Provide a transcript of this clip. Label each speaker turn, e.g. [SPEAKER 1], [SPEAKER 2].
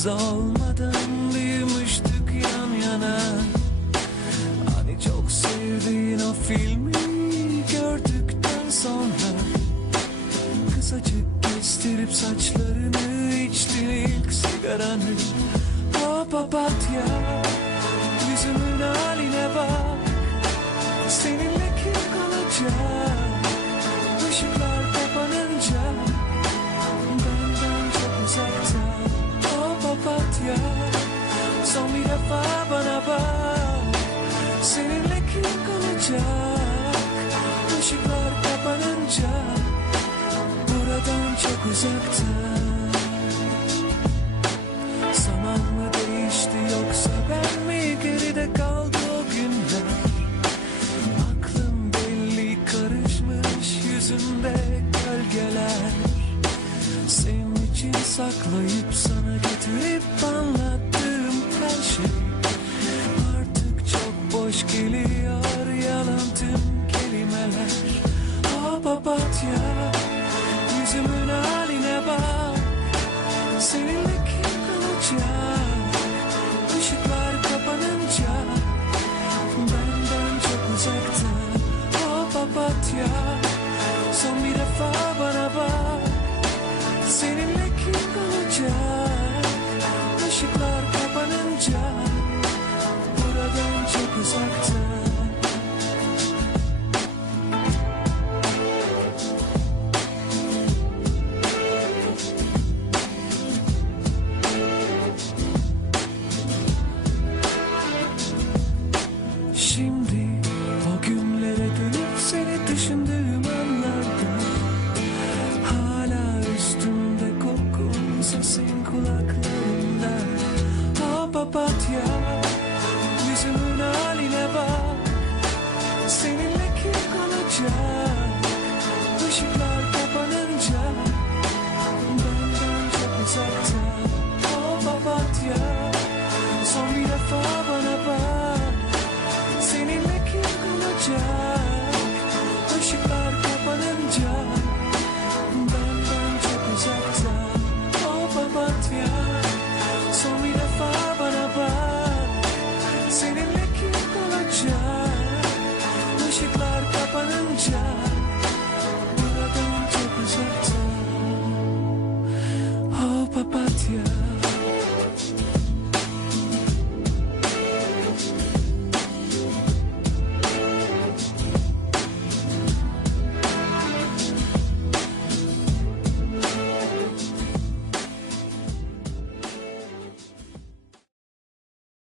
[SPEAKER 1] Biz olmadan büyümüştük yan yana. Hani çok sevdiğin o filmi gördükten sonra Kısacık kestirip saçlarını içtin ilk sigaranı. O papatya çok uzakta Zaman mı değişti yoksa ben mi geride kaldı o günler? Aklım belli karışmış yüzümde gölgeler. Senin için saklayıp sana getirip anlattığım her şey. Artık çok boş geliyor yalan tüm kelimeler. O papatya Son bir defa bana bak Seninle kokun sesin kulaklarımda O papatya yüzümün haline bak. Seninle kim kalacak. Işıklar kapanınca Benden çok uzakta. O papatya Son bir defa bana bak. Seninle kim kalacak tears.